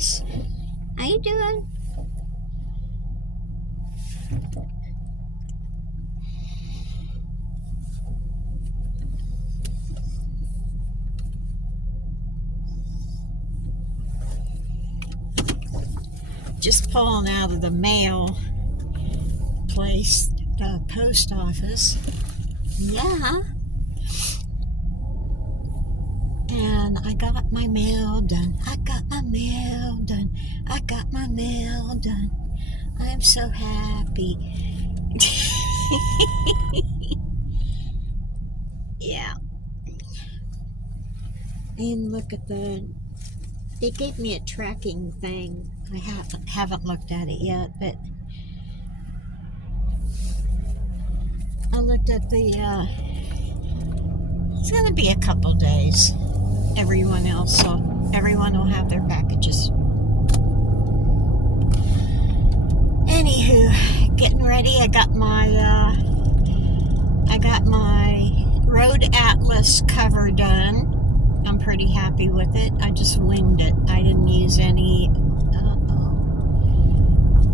Nice. How you doing? Just pulling out of the mail place, the post office. Yeah. And I got my mail done. I got my mail done. I got my mail done. I'm so happy. Yeah. And look at they gave me a tracking thing. I haven't looked at it yet, but I looked at it's going to be a couple days. Everyone will have their packages. Anywho, getting ready. I got my road atlas cover done. I'm pretty happy with it. I just winged it. I didn't use any.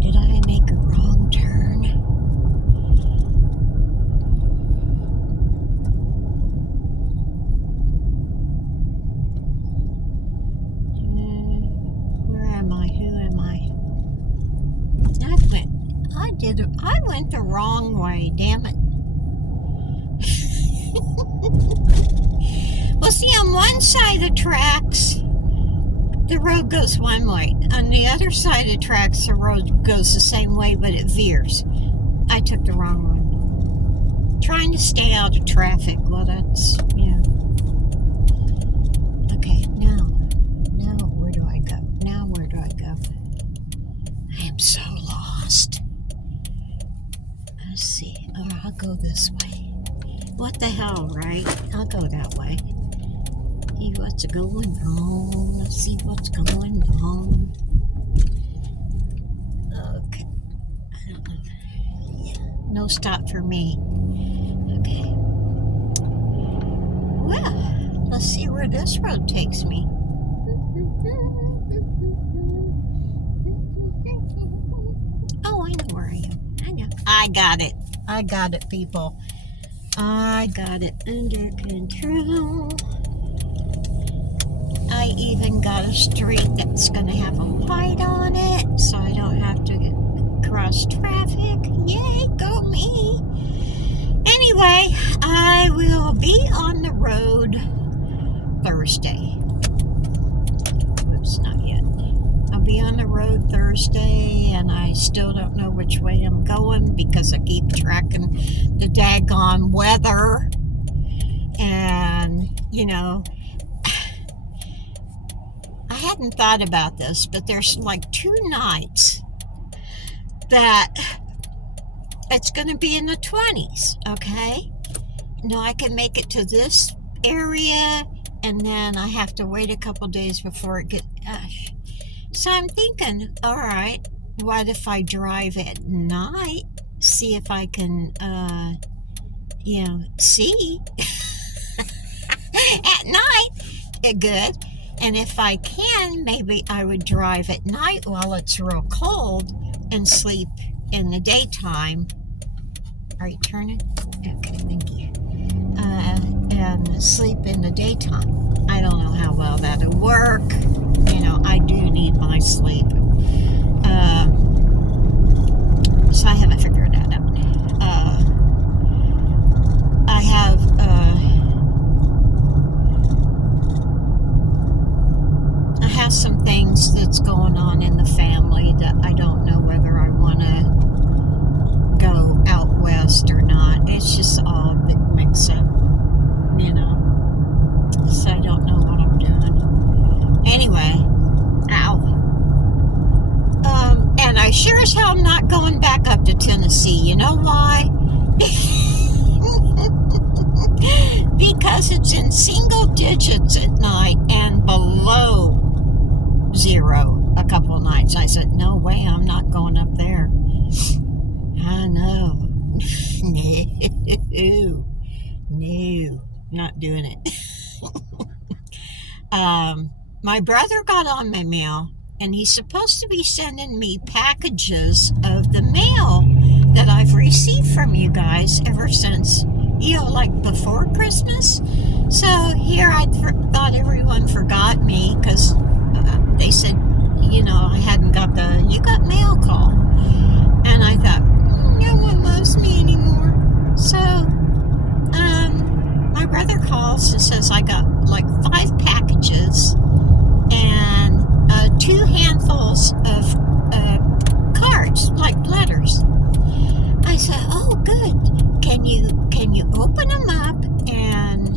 Did I make a wrong turn? Where am I? Who am I? I went the wrong way. Damn it. Well, see, on one side of the tracks, the road goes one way. On the other side of the tracks, the road goes the same way, but it veers. I took the wrong one. Trying to stay out of traffic. Well, that's, yeah. Okay, now, where do I go? Now, where do I go? I am so lost. Let's see. Oh, I'll go this way. What the hell, right? I'll go that way. See what's going on. Let's see what's going on. Okay. Yeah, no stop for me. Okay. Well, let's see where this road takes me. Oh, I know where I am. I know. I got it, people. I got it under control. I even got a street that's going to have a light on it, so I don't have to cross traffic. Yay, go me. Anyway, I will be on the road Thursday. Oops, not yet. I'll be on the road Thursday, and I still don't know which way I'm going because I keep tracking the daggone weather. And, I hadn't thought about this, but there's like 2 nights that it's going to be in the 20s, okay? Now I can make it to this area, and then I have to wait a couple days before it gets... So I'm thinking, all right, what if I drive at night, see if I can, see at night, good. And if I can, maybe I would drive at night while it's real cold and sleep in the daytime. Are you turning? Okay, thank you. And sleep in the daytime. I don't know how well that'll work. I do need my sleep. So I haven't figured that out. I have some things that's going on in the family that I don't know whether I want to go out west or not. It's just all a big mix-up, so I don't know what I'm doing. Anyway, and I sure as hell am not going back up to Tennessee. You know why? Because it's in single digits at night and below 0 a couple of nights. I said, no way, I'm not going up there. I know. No, not doing it. My brother got on my mail and he's supposed to be sending me packages of the mail that I've received from you guys ever since, like before Christmas. So here I thought everyone forgot me because they said, I hadn't got the "you got mail" call. And I thought, no one loves me anymore. So my brother calls and says I got like 5 packages and 2 handfuls of cards, like letters. I said, "Oh, good. Can you open them up and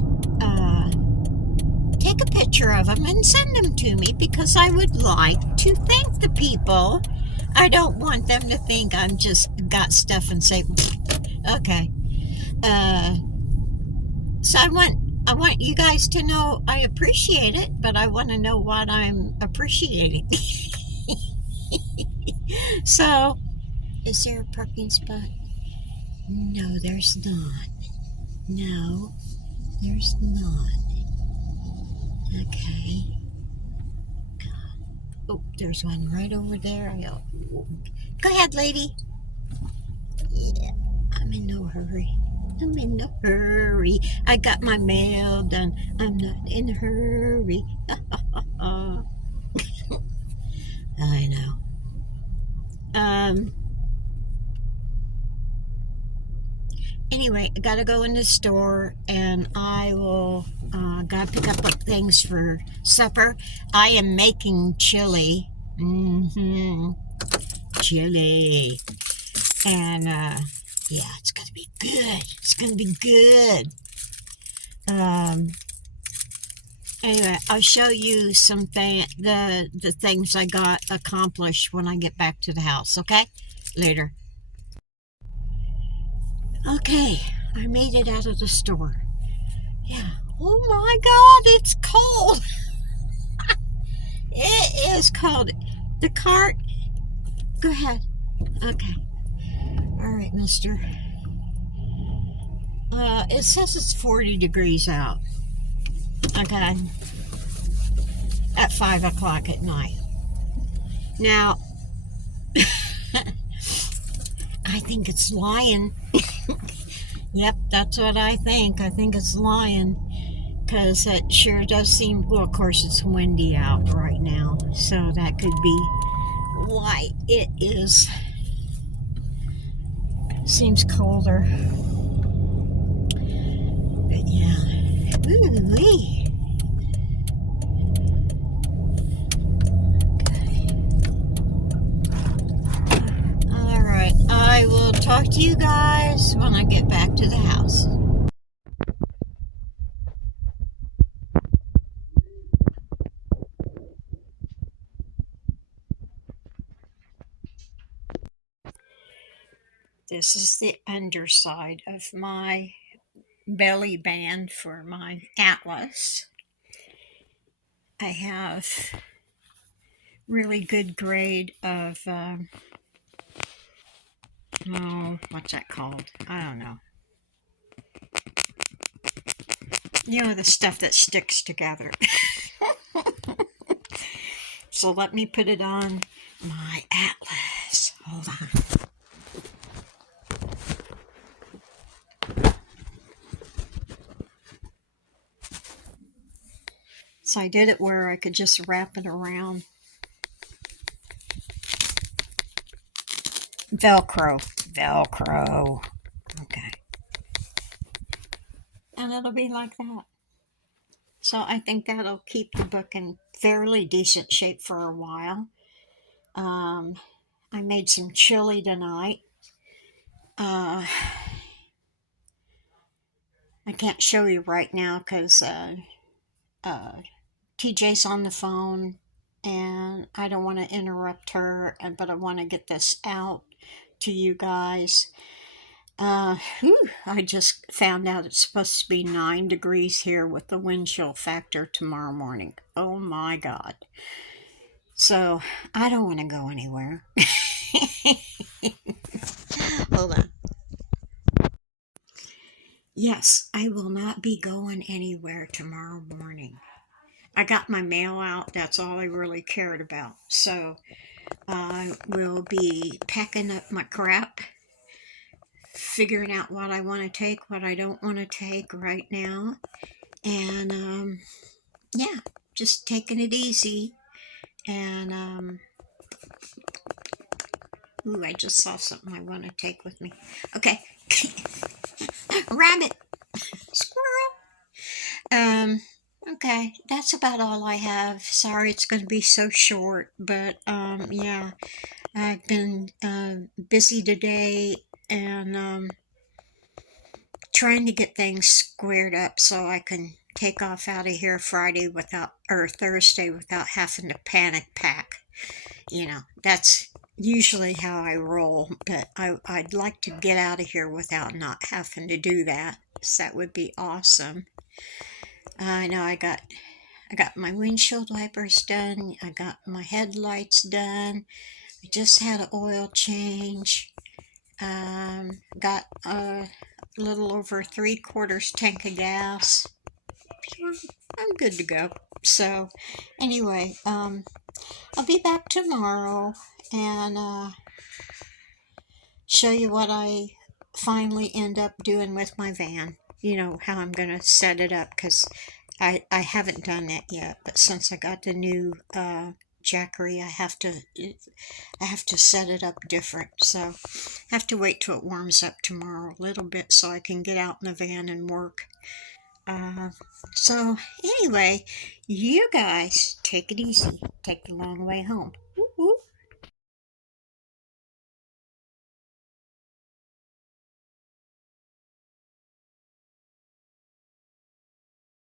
take a picture of them and send them to me, because I would like to thank the people. I don't want them to think I'm just got stuff and say, okay." So I want you guys to know I appreciate it, but I want to know what I'm appreciating. So, is there a parking spot? No, there's not. No, there's not. Okay. Oh, there's one right over there. Go ahead, lady. Yeah, I'm in no hurry. I'm in no hurry. I got my mail done. I'm not in a hurry. I know. Anyway, I gotta go in the store, and I will gotta pick up things for supper. I am making chili. Chili. And yeah, it's gonna be good. It's gonna be good. Anyway, I'll show you the things I got accomplished when I get back to the house. Okay, later. Okay, I made it out of the store. Yeah. Oh my God, it's cold. It is cold. The cart. Go ahead. Okay. All right, mister. It says it's 40 degrees out. Okay. At 5 o'clock at night. Now, I think it's lying. Yep, that's what I think. I think it's lying. Because it sure does seem, well, of course, it's windy out right now. So that could be why it seems colder. But yeah. Ooh-wee. I will talk to you guys when I get back to the house. This is the underside of my belly band for my atlas. I have really good grade of, what's that called? I don't know. The stuff that sticks together. So let me put it on my atlas. Hold on. So I did it where I could just wrap it around. Velcro. Okay. And it'll be like that. So I think that'll keep the book in fairly decent shape for a while. I made some chili tonight. I can't show you right now because TJ's on the phone and I don't want to interrupt her, but I want to get this out to you guys. I just found out it's supposed to be 9 degrees here with the wind chill factor tomorrow morning. Oh my God. So I don't want to go anywhere. Hold on. Yes, I will not be going anywhere tomorrow morning. I got my mail out. That's all I really cared about. So I will be packing up my crap, figuring out what I want to take, what I don't want to take right now. And yeah, just taking it easy. And ooh, I just saw something I want to take with me. Okay, rabbit, squirrel. Okay, that's about all I have. Sorry it's going to be so short, but yeah, I've been busy today and trying to get things squared up so I can take off out of here Friday without, or Thursday without having to panic pack. You know, that's usually how I roll, but I'd like to get out of here without not having to do that. So that would be awesome. I know I got my windshield wipers done. I got my headlights done. I just had an oil change. Got a little over 3/4 tank of gas. I'm good to go. So, anyway, I'll be back tomorrow and show you what I finally end up doing with my van. You know, how I'm going to set it up because I haven't done that yet. But since I got the new jackery, I have to set it up different. So I have to wait till it warms up tomorrow a little bit so I can get out in the van and work. Uh, so anyway, you guys take it easy. Take the long way home.